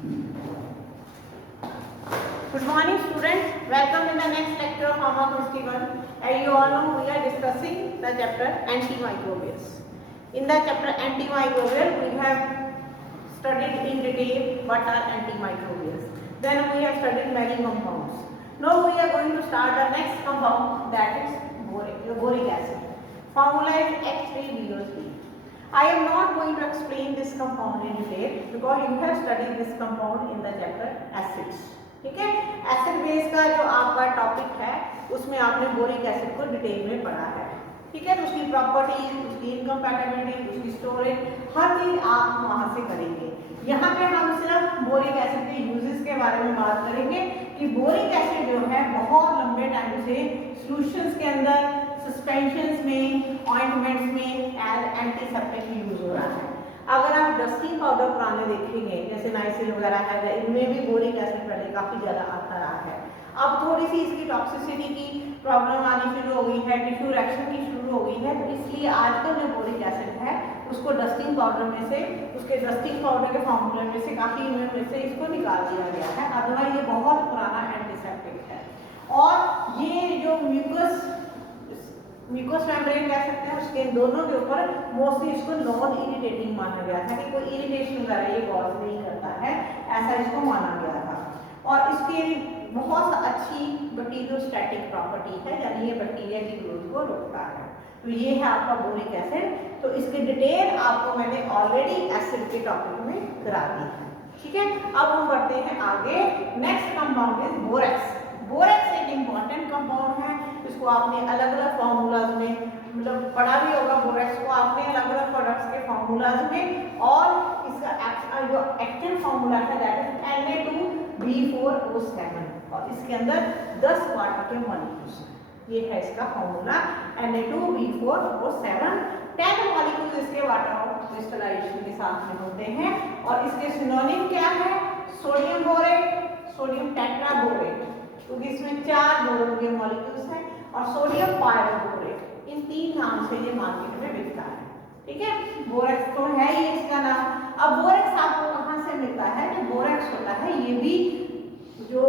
Good morning students, welcome in the next lecture of Pharmacochemistry 1. As you all know, we are discussing the chapter antimicrobials. In the chapter antimicrobial, we have studied in detail what are antimicrobials. Then we have studied many compounds. Now we are going to start the next compound, that is boric acid. Formula is H3BO3. I am not going to explain this compound in detail because you have studied this compound in the chapter acids. ठीक है, acid base का जो आपका topic है उसमें आपने boric acid को detail में पढ़ा है। ठीक है, तो उसकी प्रॉपर्टीज, उसकी इनकम्पैटिबिलिटी, उसकी स्टोरेज, हर चीज आप वहां से करेंगे। यहाँ पे हम सिर्फ बोरिक एसिड के यूजेस के बारे में बात करेंगे कि बोरिक एसिड जो है बहुत लंबे टाइम से सॉल्यूशंस के अंदर, सस्पेंशंस में, ऑइंटमेंट्स में एज एंटीसेप्टिक यूज हो रहा है। अगर आप डस्टिंग पाउडर पुराने देखेंगे जैसे नाइसिल वगैरह है, इनमें भी बोरिक एसिड पहले काफ़ी ज़्यादा आता रहा है। अब थोड़ी सी इसकी टॉक्सिसिटी की प्रॉब्लम आनी शुरू हो गई है, टिश्यू रिएक्शन की शुरू हो गई है, तो इसलिए आजकल जो बोरिक एसिड है उसको डस्टिंग पाउडर में से, उसके डस्टिंग पाउडर के फॉर्मूले में से, काफ़ी में से इसको निकाल दिया गया है। अदरवाइज ये बहुत पुराना एंटीसेप्टिक है। और ये जो म्यूकस मेम्ब्रेन कह सकते हैं, उसके दोनों के ऊपर मोस्टली इसको नॉन इरिटेटिंग माना गया था कि कोई इरिटेशन वगैरह ये कॉज नहीं करता है, ऐसा इसको माना गया था। और इसकी बहुत अच्छी बैक्टीरियोस्टैटिक प्रॉपर्टी है, यानी ये बैक्टीरिया की ग्रोथ को रोकता है। तो ये है आपका बोरिक एसिड। तो इसकी डिटेल आपको मैंने ऑलरेडी एसिड के टॉपिक में करा दी है। ठीक है, अब हम बढ़ते हैं आगे। Next compound is borax. Borax एक इंपॉर्टेंट कंपाउंड है, इसको आपने अलग अलग फार्मूलाज में मतलब पढ़ा भी होगा। बोरेक्स को आपने अलग अलग प्रोडक्ट्स के फार्मूलाज में, और इसका जो एक्चुअल फार्मूला है दैट इज Na2B4O7 और इसके अंदर 10 वाटर के मॉलिक्यूल्स हैं। ये है इसका फार्मूला Na2B4O7। 10 मॉलिक्यूल्स इसके वाटर ऑफ क्रिस्टलाइजेशन के साथ में होते हैं। और इसके सिनोनिम क्या है? सोडियम बोरेट, सोडियम टेट्राबोरेट, क्योंकि इसमें 4 बोरोन के मॉलिक्यूल्स हैं, और सोडियम पायरोबोरेट। इन 3 नाम से ये मार्केट में बिकता है। ठीक है, बोरेक्स तो है ही इसका नाम। अब बोरेक्स आपको कहाँ से मिलता है? जो बोरेक्स होता है ये भी जो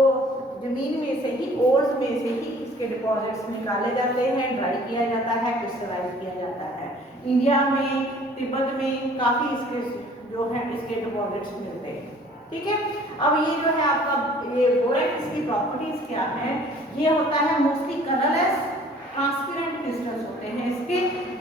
जमीन में से ही, ओर्स में से ही इसके डिपॉजिट्स निकाले जाते हैं, ड्राई किया जाता है, क्रिस्टलाइज किया जाता है। इंडिया में, तिब्बत में काफ़ी इसके जो है इसके डिपॉजिट्स मिलते हैं। ठीक है, अब ये जो है आपका ये बोरेक्स की प्रॉपर्टीज क्या है? ये होता है मोस्टली कलरलेस ट्रांसपेरेंट क्रिस्टल्स होते हैं इसके,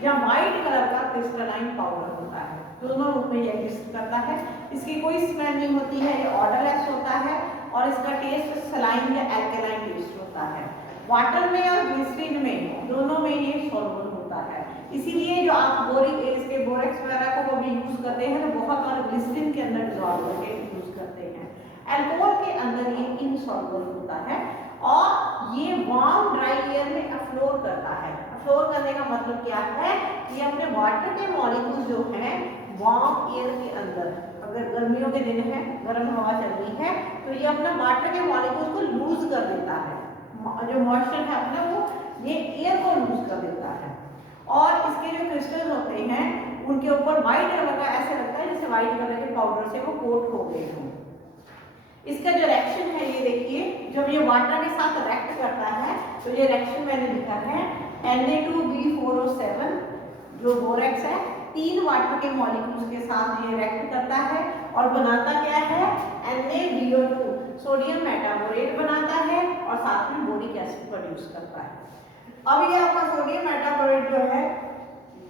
या व्हाइट कलर का क्रिस्टलाइन पाउडर होता है, दोनों रूप में ये एग्जिस्ट करता है। इसकी कोई स्मेल नहीं होती है, ये ऑर्डरलेस होता है, और इसका टेस्ट सलाइन या एल्कलाइन टेस्ट होता है। वाटर में और ग्लिसरीन में दोनों में ये सॉल्युबल होता है। इसीलिए जो आप इसके बोरेक्स वगैरह को कभी यूज करते हैं तो बहुत बार ग्लिसरीन के अंदर डिजॉल्व करके यूज करते हैं। अल्कोहल के अंदर ये इनसॉल्युबल होता है, और ये वार्म ड्राई एयर में अफ्लोर करता है। अफ्लोर करने का मतलब क्या है? ये अपने वाटर के मॉलिक्यूल्स जो हैं वार्म एयर के अंदर, अगर गर्मियों के दिन है, गर्म हवा चल रही है, तो ये अपना वाटर के मॉलिक्यूल्स को लूज कर देता है। जो मॉइस्चर है अपना वो ये एयर को लूज कर देता है। और इसके जो क्रिस्टल्स होते हैं उनके ऊपर व्हाइट कलर का ऐसे लगता है जैसे व्हाइट कलर के पाउडर से वो कोट हो गए हों। इसका जो रिएक्शन है ये देखिए, जब ये वाटर के साथ रिएक्ट करता है तो ये रिएक्शन मैंने लिखा है Na2B4O7 जो बोरेक्स है 3 वाटर के मॉलिक्यूल्स के साथ ये रिएक्ट करता है और बनाता क्या है? NaBO2 सोडियम मेटाबोरेट बनाता है, और साथ में बोरिक एसिड प्रोड्यूस करता है। अब ये आपका सोडियम मेटाबोरेट जो है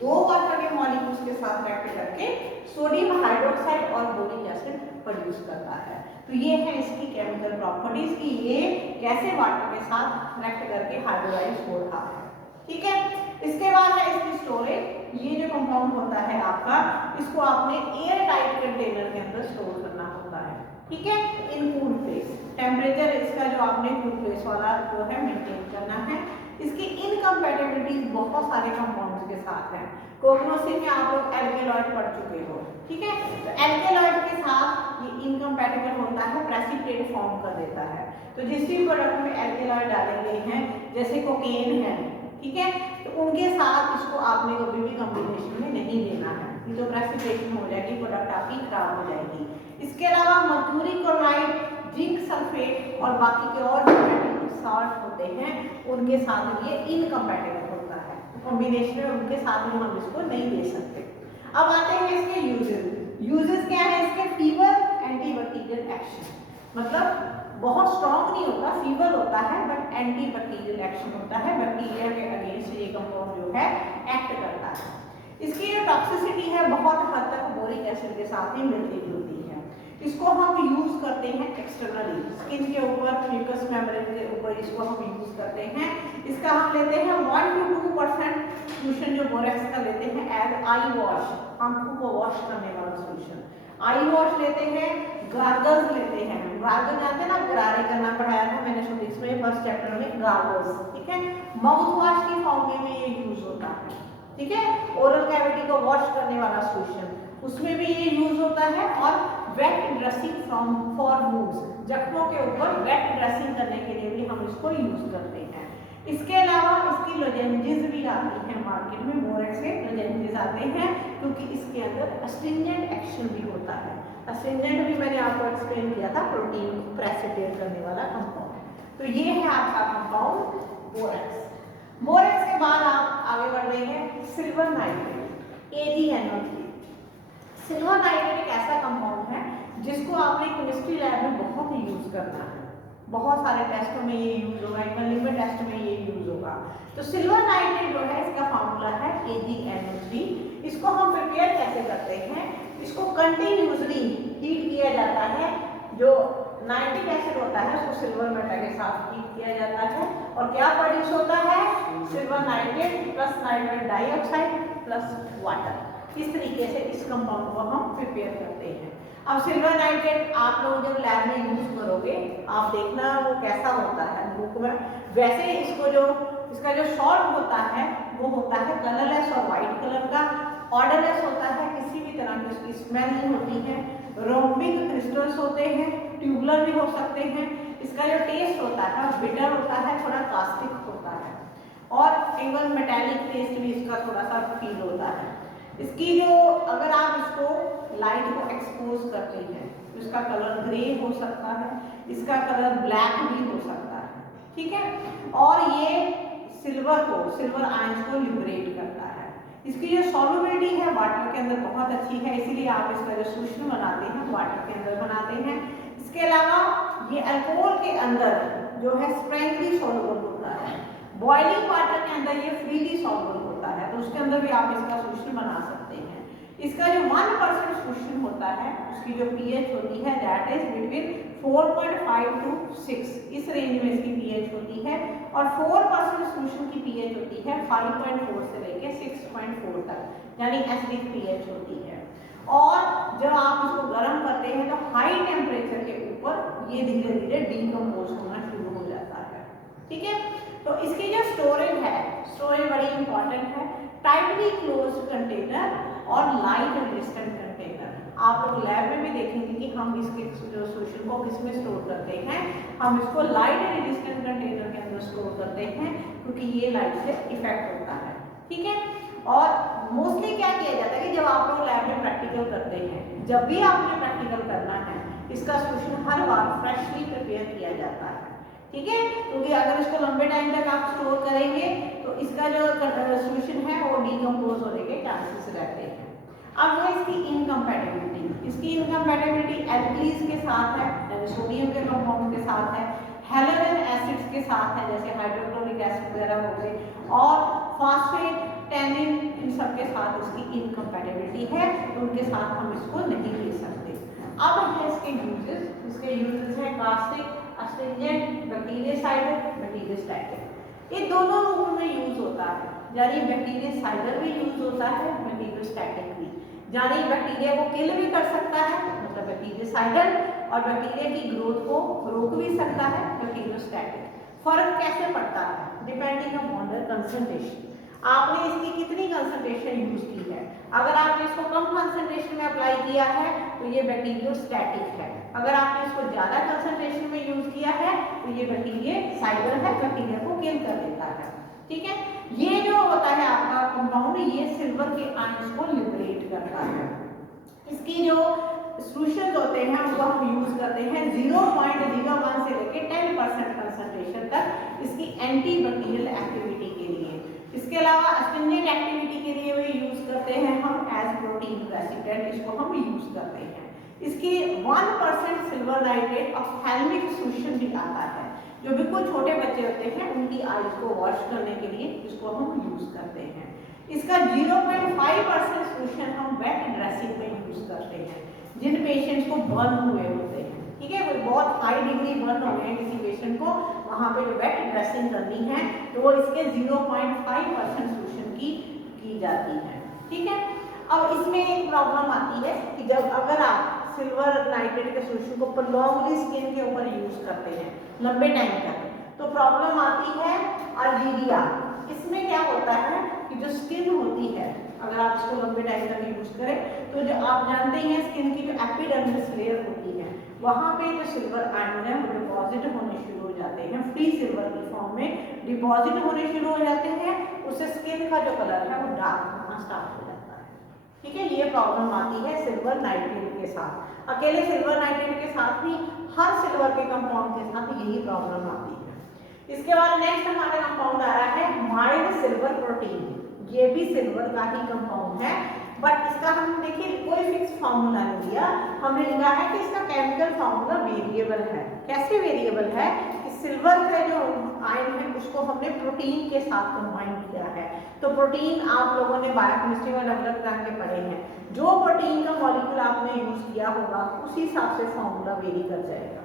2 वाटर के मॉलिक्यूल्स के साथ रिएक्ट करके सोडियम हाइड्रोक्साइड और बोरिक एसिड प्रोड्यूस करता है। तो ये है इसकी केमिकल प्रॉपर्टीज कि ये कैसे वाटर के साथ रिएक्ट करके हाइड्रोलाइज हो रहा है। ठीक है, इसके बाद है इसकी स्टोरेज। ये जो कंपाउंड होता है आपका, इसको आपने एयर टाइट कंटेनर के अंदर स्टोर करना होता है। ठीक है, इन कूल प्लेस, टेम्परेचर इसका जो आपने कूल प्लेस वाला जो है मेंटेन करना है। इसकी इनकम्पैटिबिलिटीज बहुत सारे कंपाउंड्स के साथ है। कोग्नोसिन में आप लोग एल्केलॉइड पढ़ चुके हो। ठीक है, तो एल्केलॉइड के साथ ये इनकम्पैटिबल होता है, प्रेसिपिटेट फॉर्म कर देता है। तो जिस भी प्रोडक्ट में एल्केलॉइड डाले गए हैं जैसे कोकेन है, ठीक है, तो उनके साथ इसको आपने कभी भी कॉम्बिनेशन में नहीं लेना है, नहीं तो प्रेसिपिटेशन हो जाएगी, प्रोडक्ट आपकी खराब हो जाएगी। इसके अलावा मर्क्यूरी क्लोराइड सल्फेट और बाकी के और जो मेटल सॉल्ट होते हैं उनके साथ ये इनकम्पैटिबल होता है, कॉम्बिनेशन में उनके साथ में हम इसको नहीं दे सकते। अब आते हैं इसके यूजेस। यूजेस क्या है इसके? फीवर, एंटीबैक्टीरियल एक्शन, मतलब बहुत स्ट्रॉन्ग नहीं होता, फीवर होता है बट एंटीबैक्टीरियल एक्शन होता है, बैक्टीरिया के अगेंस्ट ये कंपाउंड जो है एक्ट करता है। इसकी जो टॉक्सिसिटी है बहुत हद तक बोरिक एसिड के साथ ही मिलती जुलती है। इसको हम यूज करते हैं एक्सटर्नली, स्किन के ऊपर, म्यूकस मेम्ब्रेन के ऊपर इसको हम यूज करते हैं। इसका हम लेते हैं 1 to 2% सोल्यूशन जो बोरेक्स का लेते हैं एज आई वॉश, आंखों को वॉश करने वाला सोल्यूशन। आई वॉश लेते हैं, गार्गल्स लेते हैं। गार्गल जानते हैं ना, गरारे करना पढ़ाया था मैंने शुटिंग्स में फर्स्ट चैप्टर में, गार्गल्स, ठीक है। माउथ वॉश की फॉर्म में ये यूज होता है, ठीक है। ओरल कैविटी को वॉश करने वाला सोल्यूशन, उसमें भी ये यूज होता है। और wet dressing from for wounds, जख्मों के ऊपर वेट ड्रेसिंग करने के लिए भी हम इसको यूज करते हैं। इसके अलावा इसकी लोजेंजेस भी आती हैं मार्केट में, बोरेक्स के लोजेंजेस आते हैं क्योंकि इसके अंदर अस्ट्रिंजेंट एक्शन भी होता है। अस्ट्रिंजेंट भी मैंने आपको एक्सप्लेन किया था, प्रोटीन को प्रेसिपिटेट करने वाला कंपाउंड। तो ये है आपका कंपाउंड बोरेक्स। बोरेक्स के बाद आप आगे बढ़ रहे हैं silver nitrate, AgNO3। Silver nitrate एक ऐसा कंपाउंड है जिसको आपने केमिस्ट्री लैब में बहुत यूज करना है, बहुत सारे टेस्टों में ये यूज होगा, इनमें टेस्ट में ये यूज होगा। तो सिल्वर नाइट्रेट जो है इसका फार्मूला है AgNO3। इसको हम प्रिपेयर कैसे करते हैं? इसको कंटिन्यूसली हीट किया जाता है, जो नाइट्रिक एसिड होता है उसको सिल्वर मेटल के साथ हीट किया जाता है और क्या प्रोड्यूस होता है? Silver nitrate plus nitrous dioxide plus water. इस तरीके से इस कंपाउंड को हम प्रिपेयर करते हैं। अब सिल्वर नाइट्रेट आप लोग जब लैब में यूज करोगे, आप देखना वो कैसा होता है बुक में। वैसे इसको जो इसका जो सॉल्ट होता है वो होता है कलरलेस और वाइट कलर का, ऑर्डरलेस होता है, किसी भी तरह की उसकी स्मेल नहीं होती है, रोम्बिक क्रिस्टल्स होते हैं, ट्यूबुलर भी हो सकते हैं। इसका जो टेस्ट होता है बिटर होता है, थोड़ा कास्टिक होता है और एंगल मेटालिक टेस्ट भी इसका थोड़ा सा फील होता है। इसकी जो अगर आप इसको लाइट को एक्सपोज करते हैं तो इसका कलर ग्रे हो सकता है, इसका कलर ब्लैक भी हो सकता है, ठीक है। और ये सिल्वर आयंस को लिबरेट करता है। इसकी जो सॉल्युबिलिटी है वाटर के अंदर बहुत अच्छी है, इसीलिए आप इसका जो सोल्यूशन बनाते हैं वाटर के अंदर बनाते हैं। इसके अलावा ये अल्कोहल के अंदर जो है स्ट्रेंथली सॉल्युबल होता है, बॉइलिंग वाटर के अंदर ये फ्रीली सॉल्युबल होता है, तो उसके अंदर भी आप इसका सोल्यूशन बना सकते हैं। इसका जो 1% सोल्यूशन होता है उसकी जो pH होती है दैट इज बिटवीन 4.5 to 6, इस रेंज में इसकी pH होती है। और 4% सोल्यूशन की pH होती है 5.4 से लेके 6.4 तक, यानी एसिडिक pH होती है। और जब आप इसको गर्म करते हैं तो हाई टेम्परेचर के ऊपर ये धीरे धीरे डीकम्पोज होना शुरू हो जाता है, ठीक है। तो इसकी जो स्टोरेज है, स्टोरेज बड़ी इंपॉर्टेंट है। टाइटली क्लोज कंटेनर और लाइट रेजिस्टेंट कंटेनर। आप लोग लैब में भी देखेंगे कि हम इसके जो सोल्यूशन को किसमें स्टोर करते हैं, हम इसको लाइट रेजिस्टेंट कंटेनर के अंदर स्टोर करते हैं क्योंकि ये लाइट से इफेक्ट होता है, ठीक है। और मोस्टली क्या किया जाता है कि जब आप लोग लैब में प्रैक्टिकल करते हैं, जब भी आपने प्रैक्टिकल करना है इसका सोल्यूशन हर बार फ्रेशली प्रिपेयर किया जाता है, ठीक है। क्योंकि अगर इसको लंबे टाइम तक आप स्टोर करेंगे तो इसका जो सोल्यूशन है वो डीकम्पोज होने के चांसेस रहते हैं। अब है इसकी इनकम्पैटिबिलिटी। इसकी इनकम्पैटिबिलिटी एल्कलीज के साथ है, जैसे सोडियम के कंपाउंड के साथ है, हैलोजन एसिड्स के साथ है जैसे हाइड्रोक्लोरिक एसिड वगैरह हो गए, और फॉस्फेट, टैनिन, इन सब के साथ इसकी इनकम्पैटिबिलिटी है, तो उनके साथ हम इसको नहीं ले सकते। अब है इसके यूजेस। इसके यूजेस है कास्टिक, अस्ट्रिंजेंट, बैक्टीरियासाइडल, बैक्टीरियोस्टैटिक। ये दोनों रूपों में यूज होता है, यानी बैक्टीरियासाइडल भी यूज होता है, बैक्टीरियोस्टैटिक भी, यानी बैक्टीरिया को किल भी कर सकता है मतलब बैक्टीरियासाइडल, और बैक्टीरिया की ग्रोथ को रोक भी सकता है बैक्टीरियोस्टैटिक। फर्क कैसे पड़ता है? Depending upon the concentration. आपने इसकी कितनी कंसंट्रेशन यूज की है। अगर आपने इसको कम कंसंट्रेशन में अप्लाई किया है तो ये बैक्टीरियोस्टैटिक है, अगर आपने इसको ज्यादा कंसंट्रेशन में यूज किया है तो ये बैक्टीरियासाइडल है, बैक्टीरिया को किल कर देता है, ठीक है। ये जो होता है आपका कंपाउंड, ये सिल्वर के आयंस को लिबरेट करता है। इसकी जो सॉल्यूशंस होते हैं उनको हम यूज करते हैं 0.01 से लेके 10% कंसंट्रेशन तक इसकी एंटी बैक्टीरियल एक्टिविटी के लिए। इसके अलावा अस्टेंजेंट एक्टिविटी के लिए भी यूज करते हैं हम एज प्रोटीन प्रेसिपिटेंट, इसको हम यूज करते हैं। इसकी 1% सिल्वर नाइट्रेट ऑप्थेल्मिक सॉल्यूशन भी आता है, जो बिल्कुल छोटे बच्चे होते हैं उनकी आईज को वॉश करने के लिए इसको हम यूज करते हैं। इसका 0.5% सॉल्यूशन हम वेट ड्रेसिंग में यूज करते हैं जिन पेशेंट्स को बर्न हुए होते हैं, ठीक है, कोई बहुत हाई डिग्री बर्न हो गए किसी पेशेंट को, वहां पे जो वेट ड्रेसिंग करनी है तो वो इसके 0.5% सॉल्यूशन की जाती है, ठीक है। अब इसमें एक प्रॉब्लम आती है कि जब अगर आप सिल्वर नाइट्रेट के सॉल्यूशन को प्रोलॉन्गली स्किन के ऊपर यूज करते हैं लंबे टाइम तक, तो प्रॉब्लम आती है अर्जीरिया। इसमें क्या होता है कि जो स्किन होती है, अगर आप इसको लंबे टाइम तक यूज करें तो जो आप जानते ही हैं स्किन की जो एपिडर्मिस लेयर होती है वहां पे जो सिल्वर आयन है वो डिपॉजिट होने शुरू हो जाते हैं, फ्री सिल्वर की फॉर्म में डिपॉजिट होने शुरू हो जाते हैं, उससे स्किन का जो कलर है वो डार्क होना स्टार्ट हो जाता है, ठीक है। ये प्रॉब्लम आती है सिल्वर नाइट्रेट के साथ। अकेले सिल्वर नाइट्रेट के साथ ही हर सिल्वर के कंपाउंड के साथ यही प्रॉब्लम आती है। इसके बाद नेक्स्ट हमारा कंपाउंड आ रहा है माइल्ड सिल्वर प्रोटीन। ये भी सिल्वर का ही कंपाउंड है, बट इसका हम देखिए कोई फिक्स फार्मूला नहीं दिया, हमने लिखा है कि इसका केमिकल फार्मूला वेरिएबल है। कैसे वेरिएबल है कि सिल्वर का जो आयन है उसको हमने प्रोटीन के साथ कंबाइन किया है। तो प्रोटीन आप लोगों ने बायोकेमिस्ट्री में अलग अलग तरह के पढ़े हैं, जो प्रोटीन का मॉलिक्यूल आपने यूज किया होगा उसी हिसाब से फार्मूला वेरी कर जाएगा,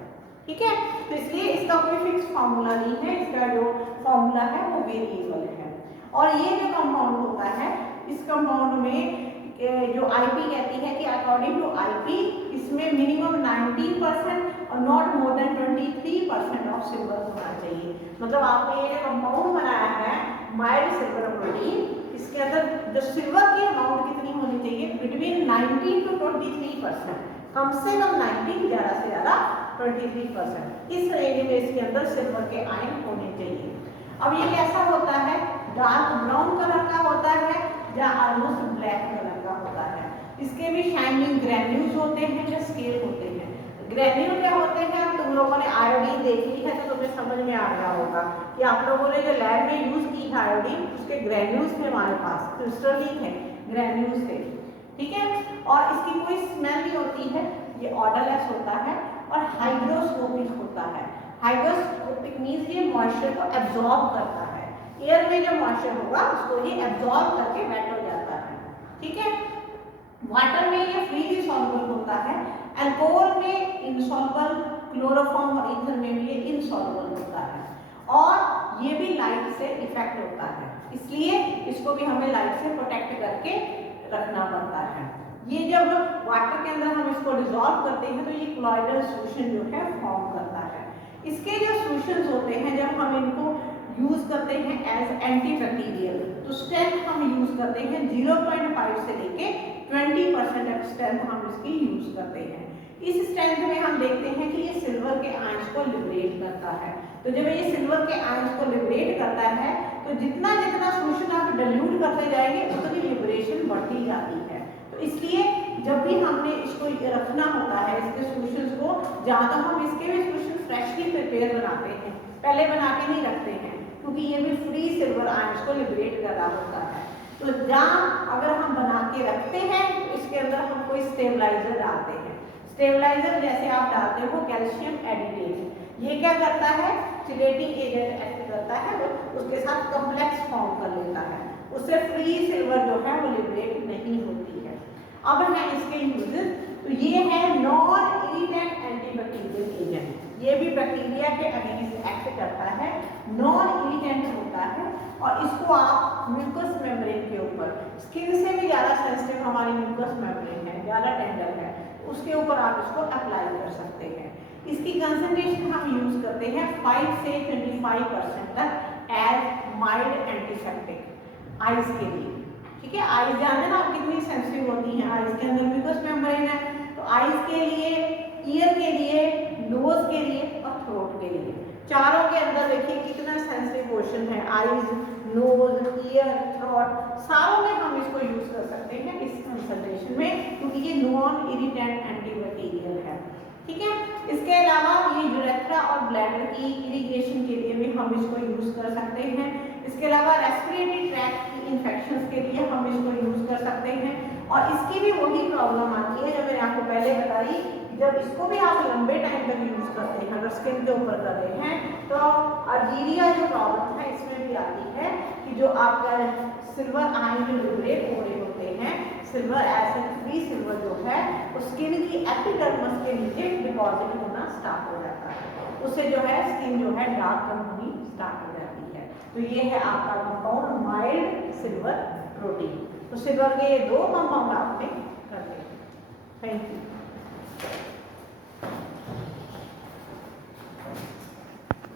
ठीक है। तो इसलिए इसका कोई फिक्स फार्मूला नहीं है, इसका जो फार्मूला है वो वेरिएबल है। और ये जो कंपाउंड होता है इस कंपाउंड में जो आईपी कहती है कि अकॉर्डिंग टू आईपी इसमें मिनिमम 19% और not more than 23% of silver होना चाहिए। मतलब आपने ये जो कंपाउंड बनाया है माइल्ड सिल्वर प्रोटीन, इसके अंदर जो सिल्वर की अमाउंट कितनी होनी चाहिए, बिटवीन 19 to 23%, कम से कम 19, ज़्यादा से ज़्यादा 23%, इस रेंज में इसके अंदर सिल्वर के आयन होने चाहिए। अब ये कैसा होता है, डार्क ब्राउन कलर का होता है या ऑलमोस्ट ब्लैक कलर का होता है। इसके भी शाइनिंग ग्रैन्यूल्स होते हैं या स्केल होते हैं। ग्रैन्यूल क्या होते हैं, तुम लोगों ने आयोडीन देखी है तो तुम्हें समझ में आ गया होगा कि आप लोगों ने जो लैब में यूज की है आयोडीन, उसके ग्रैन्यूल्स थे हमारे पास, क्रिस्टलिन है, ग्रैन्यूल्स थे, ठीक है। और इसकी कोई स्मेल नहीं होती है, ये ऑर्डरलेस होता है और हाइग्रोस्कोपिक होता है। हाइग्रोस्कोपिक मींस ये मॉइस्चर को एब्जॉर्ब करता है, एयर में जो मॉइस्चर होगा उसको ये एब्जॉर्ब करके वेट हो जाता है, ठीक है। वाटर में ये फ्रीली सॉल्युबल होता है, अल्कोहल में इनसॉल्युबल, क्लोरोफॉर्म और ईथर में भी ये इनसॉल्युबल होता है, और ये भी लाइट से इफेक्ट होता है, इसलिए इसको भी हमें लाइट से प्रोटेक्ट करके रखना पड़ता है। ये जब वाटर के अंदर हम इसको डिसॉल्व करते हैं तो ये क्लोइडल सॉल्यूशन जो है फॉर्म करता है। इसके जो सॉल्यूशंस होते हैं जब हम इनको यूज करते हैं एज एंटीबैक्टीरियल, तो स्ट्रेंथ हम यूज करते हैं 0.5 से लेके 20% स्ट्रेंथ हम इसकी यूज करते हैं। इस स्ट्रेंथ में हम देखते हैं कि ये सिल्वर के आयंस को लिबरेट करता है। तो जब ये सिल्वर के आयंस को लिबरेट करता है तो जितना जितना सॉल्यूशन आप डाइल्यूट करते जाएंगे उतनी लिबरेशन बढ़ती जाती है। तो इसलिए जब भी हमने इसको रखना होता है इसके सॉल्यूशंस को, जहाँ तक हम इसके भी सॉल्यूशन फ्रेशली प्रिपेयर बनाते हैं, पहले बना के नहीं रखते हैं, क्योंकि ये भी फ्री सिल्वर आयंस को लिबरेट कर रहा होता है। तो जहाँ अगर हम बना के रखते हैं तो इसके अंदर हम कोई स्टेबलाइजर डालते हैं। स्टेबलाइजर जैसे आप डालते हो कैल्शियम एडिटेट, ये क्या करता है, चिलेटिंग एजेंट एक्ट करता है, तो उसके साथ कॉम्प्लेक्स फॉर्म कर लेता है, उससे फ्री सिल्वर जो है वो लिबरेट नहीं होती है। अब है इसके यूजेस, तो ये है नॉन इरिटेंट एंटीबैक्टीरियल एजेंट, ये भी बैक्टीरिया के अगेंस्ट एक्ट करता है, नॉन इरिटेंट होता है, और इसको आप म्यूकस मेम्ब्रेन के ऊपर, स्किन से भी ज़्यादा सेंसिटिव हमारी म्यूकस मेम्ब्रेन है, ज़्यादा टेंडर है, उसके ऊपर आप इसको अप्लाई कर सकते हैं। इसकी कंसंट्रेशन हम यूज करते हैं 5 से 25% तक एज माइल्ड एंटीसेप्टिक आइज के लिए, ठीक है। आइज जाने ना आप कितनी सेंसिटिव होती हैं, आइज के अंदर म्यूकस मेम्ब्रेन है, तो आइज के लिए, ईयर के लिए, नोज के लिए और थ्रोट के लिए, चारों के अंदर देखिए कितना सेंसिटिव पोर्शन है, आइज, नोज, ईयर, थ्रोट, सारों में हम इसको यूज कर सकते हैं इस कंसंट्रेशन में, क्योंकि ये नॉन इरिटेंट एंटीबैक्टीरियल मटेरियल है, ठीक है। इसके अलावा ये यूरेथ्रा और ब्लैडर की इरिगेशन के लिए भी हम इसको यूज कर सकते हैं। इसके अलावा रेस्पिरेटरी ट्रैक्ट की इन्फेक्शंस के लिए हम इसको यूज कर सकते हैं। और इसकी भी वही प्रॉब्लम आती है जो मैंने आपको पहले बताई, जब इसको भी आप लंबे टाइम तक यूज करते हैं, अगर स्किन के ऊपर कर रहे हैं, तो अर्जीरिया जो प्रॉब्लम है इसमें भी आती है कि जो आपका सिल्वर आयन जो लिबरेट हो रहे होते हैं, सिल्वर एसिड फ्री सिल्वर जो है वो स्किन की एपिडर्मिस के नीचे डिपॉजिट होना स्टार्ट हो जाता है, उससे जो है स्किन जो है डार्क होनी स्टार्ट हो जाती है। तो ये है आपका कंपाउंड माइल्ड सिल्वर प्रोटीन। तो सिल्वर के ये दो कंपाउंड आपने कर लिए। Thank you.